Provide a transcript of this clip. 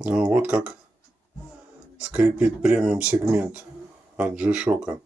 Ну, вот как скрипит премиум сегмент от G-Shock.